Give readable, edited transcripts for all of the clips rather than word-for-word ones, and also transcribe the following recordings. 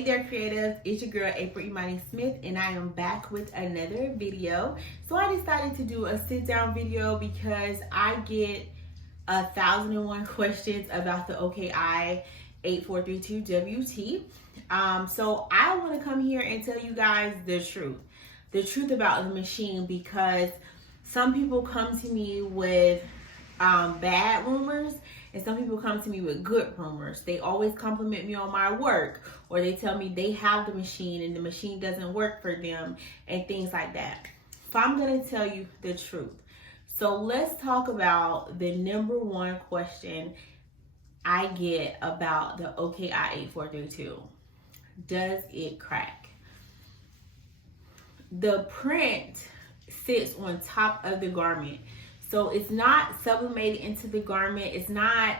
Hey there creatives, it's your girl aprilimanismith and I am back with another video. So I decided to do a sit down video because I get 1,001 questions about the OKI8432wt. So I want to come here and tell you guys the truth about the machine, because some people come to me with bad rumors and some people come to me with good rumors. They always compliment me on my work, or they tell me they have the machine and the machine doesn't work for them and things like that. So I'm going to tell you the truth. So let's talk about the number one question I get about the OKI8432. Does it crack? The print sits on top of the garment. So it's not sublimated into the garment. It's not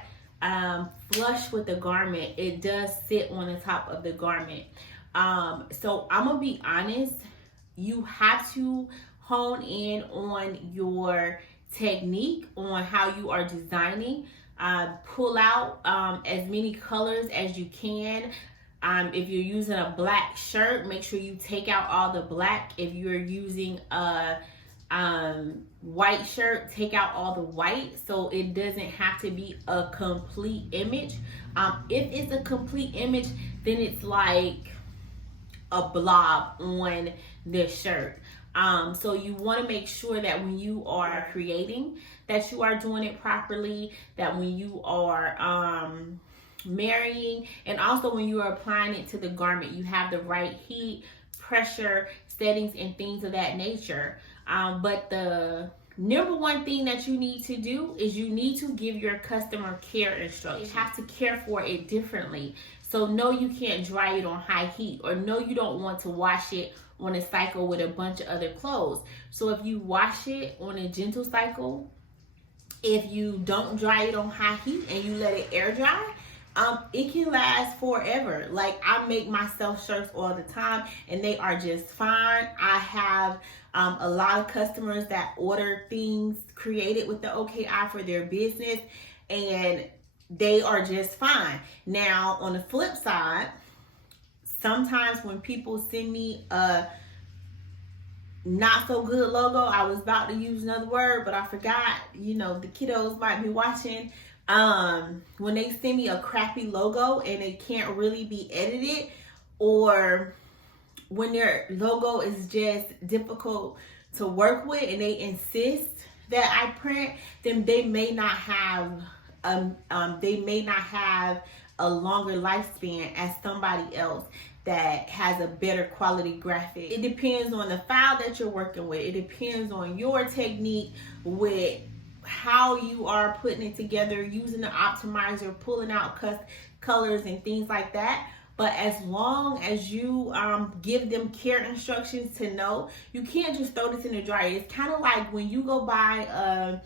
flush with the garment. It does sit on the top of the garment. So I'm going to be honest. You have to hone in on your technique, on how you are designing. Pull out as many colors as you can. If you're using a black shirt, make sure you take out all the black. If you're using a white shirt, take out all the white, so it doesn't have to be a complete image. If it's a complete image, then it's like a blob on the shirt. So you want to make sure that when you are creating, that you are doing it properly, that when you are marrying, and also when you are applying it to the garment, you have the right heat, pressure, settings, and things of that nature. But the number one thing that you need to do is you need to give your customer care instructions. You have to care for it differently. So no, you can't dry it on high heat, or no, you don't want to wash it on a cycle with a bunch of other clothes. So if you wash it on a gentle cycle, if you don't dry it on high heat and you let it air dry, it can last forever. Like, I make myself shirts all the time and they are just fine. I have a lot of customers that order things created with the OKI for their business, and they are just fine. Now, on the flip side, sometimes when people send me a not so good logo, I was about to use another word, but I forgot, you know, the kiddos might be watching. When they send me a crappy logo and it can't really be edited, or when their logo is just difficult to work with and they insist that I print, then they may not have a longer lifespan as somebody else that has a better quality graphic. It depends on the file that you're working with. It depends on your technique with how you are putting it together, using the optimizer, pulling out colors and things like that. But as long as you give them care instructions to know, you can't just throw this in the dryer. It's kind of like when you go buy a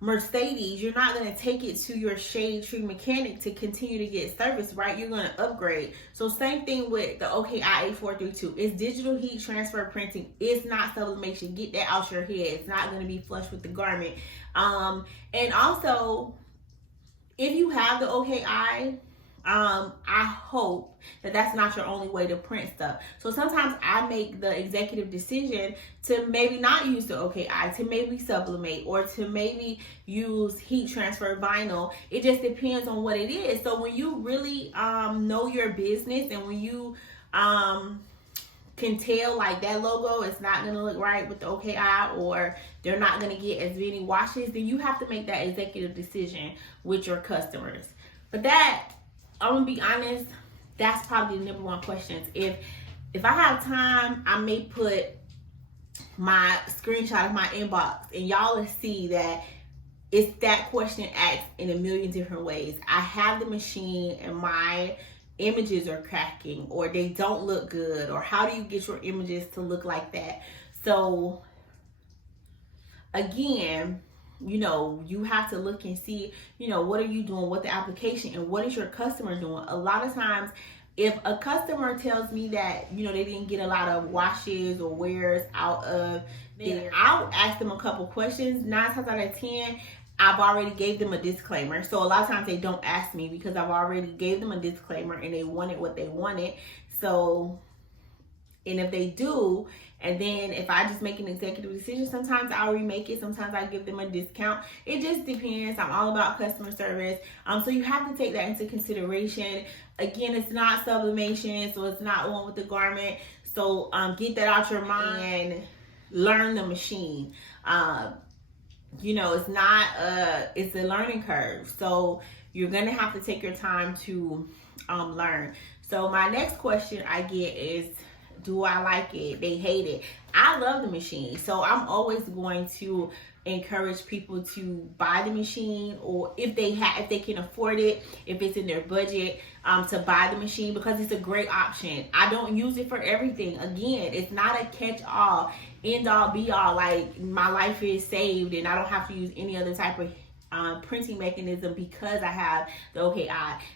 Mercedes, you're not going to take it to your shade tree mechanic to continue to get service, right? You're going to upgrade. So same thing with the OKI8432. It's digital heat transfer printing. It's not sublimation. Get that out your head. It's not going to be flush with the garment. And also, if you have the OKI, I hope that that's not your only way to print stuff. So sometimes I make the executive decision to maybe not use the OKI, to maybe sublimate, or to maybe use heat transfer vinyl. It just depends on what it is. So when you really know your business, and when you can tell like that logo is not going to look right with the OKI, or they're not going to get as many washes, then you have to make that executive decision with your customers. But that, I'm gonna be honest, that's probably the number one question. If I have time, I may put my screenshot of my inbox and y'all will see that it's that question asked in a million different ways. I have the machine and my images are cracking, or they don't look good, or how do you get your images to look like that? So again, you know, you have to look and see, you know, what are you doing with the application and what is your customer doing? A lot of times, if a customer tells me that, you know, they didn't get a lot of washes or wears out of, then I'll ask them a couple questions. 9 times out of 10, I've already gave them a disclaimer. So a lot of times they don't ask me because I've already gave them a disclaimer and they wanted what they wanted. So, and if they do, and then if I just make an executive decision, sometimes I'll remake it. Sometimes I give them a discount. It just depends. I'm all about customer service. So you have to take that into consideration. Again, it's not sublimation, so it's not one with the garment. So get that out your mind and learn the machine. You know, it's not it's a learning curve. So you're gonna have to take your time to learn. So my next question I get is, do I like it? They hate it. I love the machine. So I'm always going to encourage people to buy the machine, or if they can afford it, if it's in their budget, to buy the machine, because it's a great option. I don't use it for everything. Again, it's not a catch-all, end-all, be-all, like my life is saved and I don't have to use any other type of printing mechanism because I have the OKI.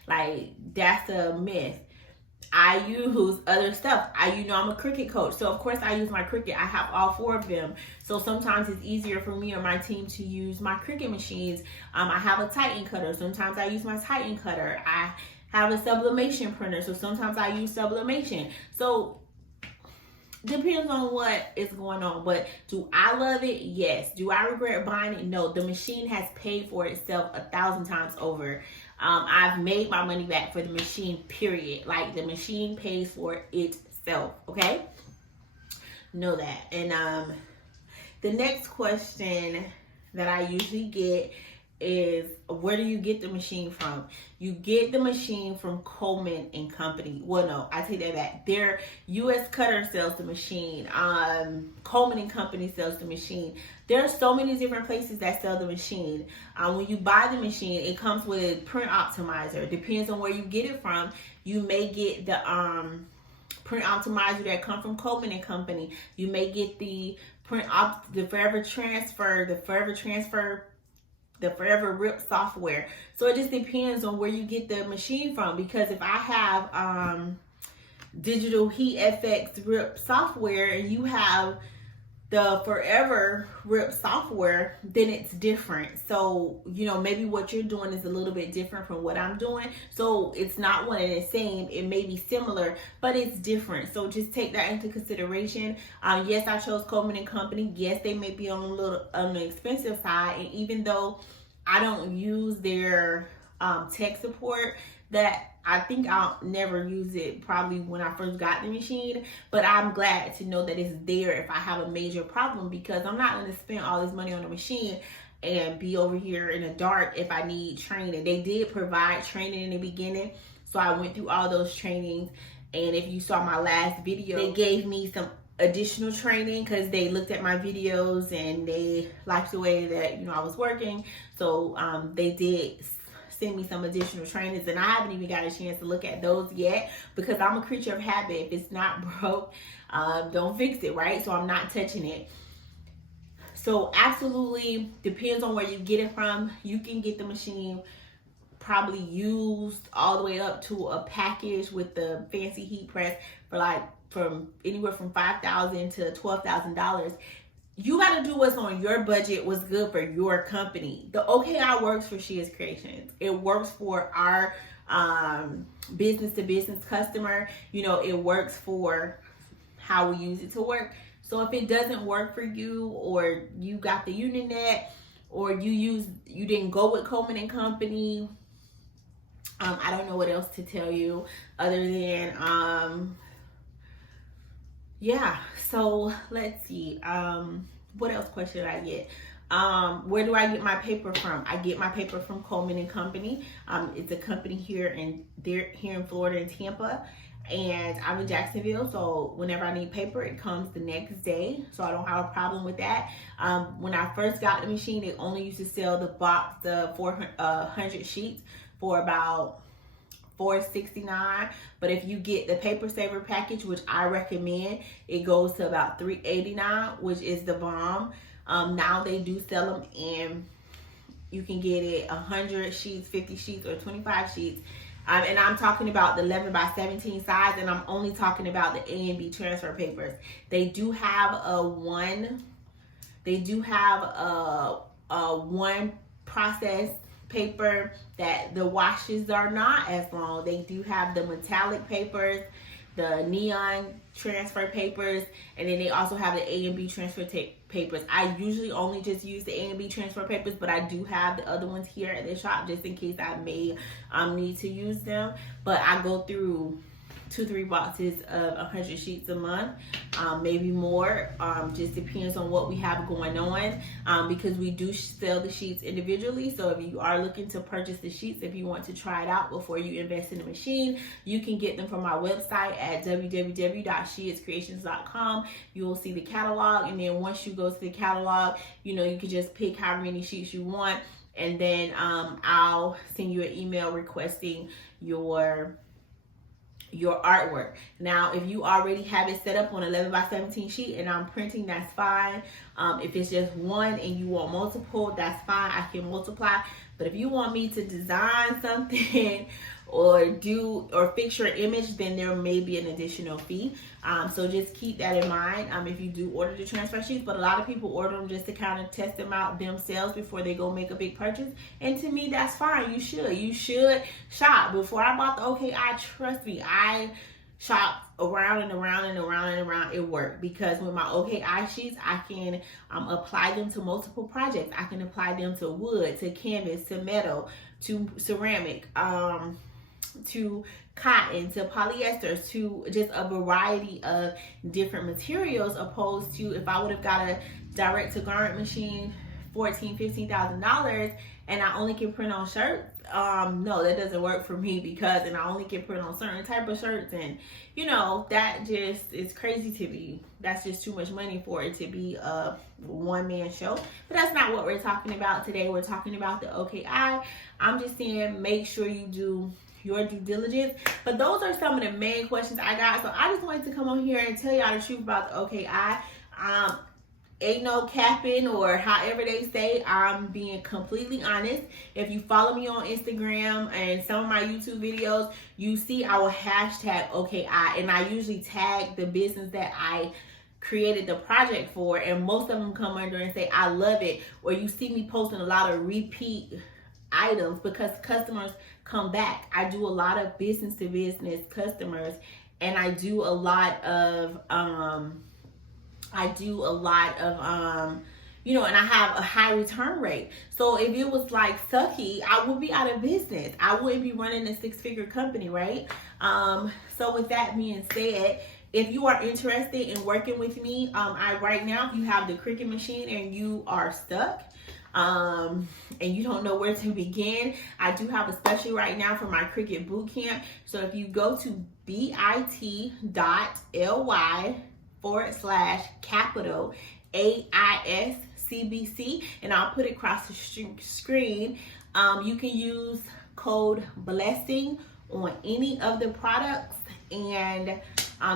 Like, that's a myth. I use other stuff. I'm a Cricut coach, so of course I use my Cricut. I have all 4 of them. So sometimes it's easier for me or my team to use my Cricut machines. I have a Titan cutter. Sometimes I use my Titan cutter. I have a sublimation printer, so sometimes I use sublimation. So depends on what is going on. But do I love it? Yes. Do I regret buying it? No. The machine has paid for itself 1,000 times over. I've made my money back for the machine, period. Like, the machine pays for itself, okay? Know that. And the next question that I usually get is, where do you get the machine from? You get the machine from Coleman and Company. Well, no, I take that back. Their U.S. Cutter sells the machine. Coleman and Company sells the machine. There are so many different places that sell the machine. When you buy the machine, it comes with a print optimizer. Depends on where you get it from. You may get the print optimizer that come from Coleman and Company. You may get the the Forever Transfer, the Forever Rip software. So it just depends on where you get the machine from. Because if I have Digital Heat FX Rip software and you have the Forever Rip software, then it's different. So, you know, maybe what you're doing is a little bit different from what I'm doing. So it's not one and the same. It may be similar, but it's different. So just take that into consideration. Yes, I chose Coleman and Company. Yes, they may be on the expensive side. And even though I don't use their tech support, that I think I'll never use it probably when I first got the machine, but I'm glad to know that it's there if I have a major problem, because I'm not going to spend all this money on a machine and be over here in the dark if I need training. They did provide training in the beginning, so I went through all those trainings. And if you saw my last video, they gave me some additional training because they looked at my videos and they liked the way that, you know, I was working. So they did send me some additional trainings, and I haven't even got a chance to look at those yet, because I'm a creature of habit. If it's not broke, don't fix it, right? So I'm not touching it. So absolutely depends on where you get it from. You can get the machine probably used all the way up to a package with the fancy heat press for like from anywhere from $5,000 to $12,000. You got to do what's on your budget, what's good for your company. The OKI works for She Is Creations. It works for our business to business customer. You know, it works for how we use it to work. So if it doesn't work for you, or you got the Uninet, or you didn't go with Coleman and Company, I don't know what else to tell you other than yeah. So let's see. What else question did I get? Where do I get my paper from? I get my paper from Coleman and Company. It's a company here in Florida, in Tampa, and I'm in Jacksonville. So whenever I need paper, it comes the next day. So I don't have a problem with that. When I first got the machine, they only used to sell the box, the 400 sheets for about $4.69, but if you get the paper saver package, which I recommend, it goes to about $3.89, which is the bomb. Now they do sell them, and you can get it 100 sheets, 50 sheets, or 25 sheets. And I'm talking about the 11 by 17 size, and I'm only talking about the A and B transfer papers. They do have a one processed paper that the washes are not as long. They do have the metallic papers, the neon transfer papers, and then they also have the A and B transfer papers. I usually only just use the A and B transfer papers, but I do have the other ones here at the shop just in case I may need to use them. But I go through 2-3 boxes of 100 sheets a month, maybe more. Just depends on what we have going on, because we do sell the sheets individually. So if you are looking to purchase the sheets, if you want to try it out before you invest in the machine, you can get them from our website at www.sheiscreations.com. You will see the catalog, and then once you go to the catalog, you know, you can just pick how many sheets you want, and then I'll send you an email requesting your artwork. Now, if you already have it set up on 11x17 sheet and I'm printing, that's fine. If it's just one and you want multiple, that's fine. I can multiply. But if you want me to design something or fix your image, then there may be an additional fee. So just keep that in mind if you do order the transfer sheets. But a lot of people order them just to kind of test them out themselves before they go make a big purchase. And to me, that's fine. You should shop. Before I bought the OKI, trust me, I shopped around and around and around and around. It worked because with my OKI sheets, I can apply them to multiple projects. I can apply them to wood, to canvas, to metal, to ceramic, to cotton, to polyesters, to just a variety of different materials, opposed to if I would have got a direct to garment machine, $14,000-$15,000, and I only can print on shirts. No, that doesn't work for me, because and I only can print on certain type of shirts, and you know, that just is crazy to me. That's just too much money for it to be a one-man show. But that's not what we're talking about today. We're talking about the OKI. I'm just saying, make sure you do your due diligence. But those are some of the main questions I got. So I just wanted to come on here and tell y'all the truth about the OKI. Ain't no capping, or however they say. I'm being completely honest. If you follow me on Instagram and some of my YouTube videos, you see our hashtag OKI, and I usually tag the business that I created the project for, and most of them come under and say I love it, or you see me posting a lot of repeat items because customers come back. I do a lot of business to business customers, and I do a lot of you know, and I have a high return rate. So if it was like sucky, I would be out of business. I wouldn't be running a 6-figure company, right? So with that being said, if you are interested in working with me, right now, if you have the Cricut machine and you are stuck, and you don't know where to begin, I do have a special right now for my Cricut Bootcamp. So if you go to bit.ly/capital AISCBC, and I'll put it across the screen, you can use code BLESSING on any of the products, and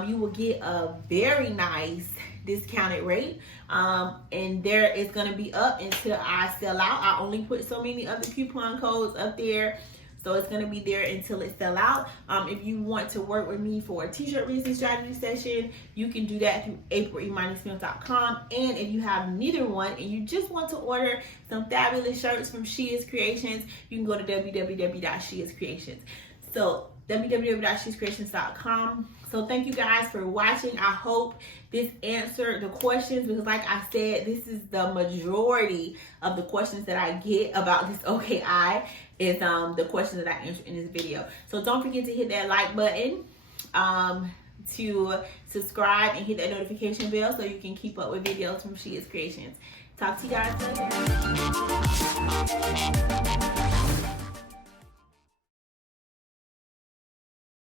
you will get a very nice discounted rate, and there is going to be up until I sell out. I only put so many of the coupon codes up there, so it's going to be there until it sell out. If you want to work with me for a t-shirt reason strategy session, you can do that through aprilimanismith.com. And if you have neither one and you just want to order some fabulous shirts from She Is Creations, you can go to www.sheiscreations. So www.sheiscreations.com. So thank you guys for watching. I hope this answered the questions, because like I said, this is the majority of the questions that I get about this OKI is the questions that I answered in this video. So don't forget to hit that like button, to subscribe, and hit that notification bell so you can keep up with videos from She Is Creations. Talk to you guys later.